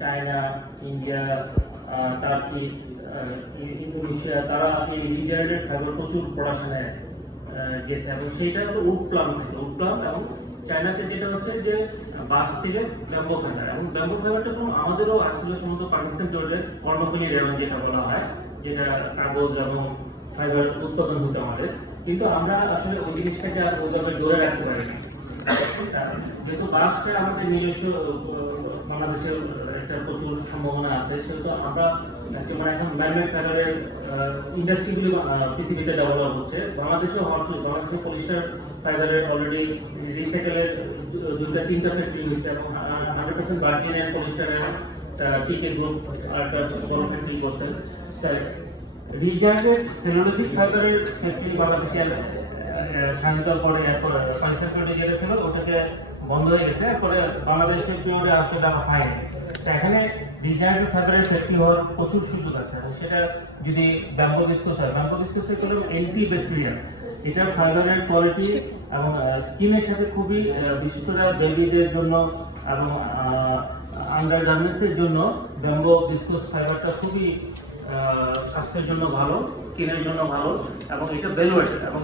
China, India, turkey, Indonesia, তারা এই রিজেনারেটেড fibre প্রচুর প্রোডাকশনে গেছে এবং সেইটা হলো উড প্লাম থেকে, উড প্লাম। এবং চায়নাতে যেটা হচ্ছে যে বাঁশ থেকে ব্যাম্বো ফাইবার, এবং ব্যাম্বো ফাইবারটা তো আমাদেরও আসলে সম্ভবত পাকিস্তান চলে কর্ণফুলী রেওয়ান যেটা বলা হয়, যেটা কাগজ এবং ফাইবার উৎপাদন হতো আমাদের, কিন্তু আমরা আসলে ওই জিনিসটাকে আর ওইভাবে ধরে রাখতে পারি না। যেহেতু বাঁশটা আমাদের নিজস্ব বাংলাদেশের একটা প্রচুর সম্ভাবনা আছে, সেহেতু আমরা মানে এখন ম্যানমেড ফাইবারের ইন্ডাস্ট্রিগুলি পৃথিবীতে ডেভেলপ হচ্ছে। বাংলাদেশেও হওয়া শুরু, বাংলাদেশে পলিস্টার ফাইবারের অলরেডি রিসাইকেলের 2-3টা ফ্যাক্টরি হয়েছে, এবং 100% ভার্জিন এন্ড পলিস্টারের পিকে গ্রুপ একটা বড় ফ্যাক্টরি করছে। রিজেনারেটেড সেলুলোসিক ফাইবারের ফ্যাক্টরি বাংলাদেশে স্বাধীনতার পরে পাকিস্তান যেটা ছিল ওটাকে বন্ধ হয়ে গেছে, পরে বাংলাদেশের পিরিয়ডে আসলে আমরা পাইনি। এখানে রিজেনারেটেড ফাইবারের ফ্যাক্টরি হওয়ার প্রচুর সুযোগ আছে, এবং সেটা যদি ব্যাম্বো ডিসকাস হয়, ব্যাম্বো ডিসকাসে কোনো অ্যান্টি ব্যাকটেরিয়া, এটার ফাইবারের কোয়ালিটি এবং স্কিনের সাথে খুবই, বিশেষ করে বেবিদের জন্য এবং আন্ডার গার্মেন্টসের জন্য ব্যাম্বো ডিসকাস ফাইবারটা খুবই স্বাস্থ্যের জন্য ভালো, স্কিনের জন্য ভালো, এবং এটা ভ্যালুয়েড। এবং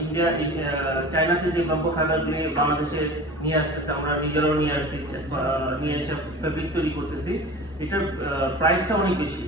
ইন্ডিয়া, চায়নাতে যে ব্যাম্বো ফাইবারগুলি বাংলাদেশে নিয়ে আসতেছে, আমরা নিজেরাও নিয়ে আসছি, নিয়ে এসে ফেব্রিক তৈরি করতেছি, এটার প্রাইসটা অনেক বেশি।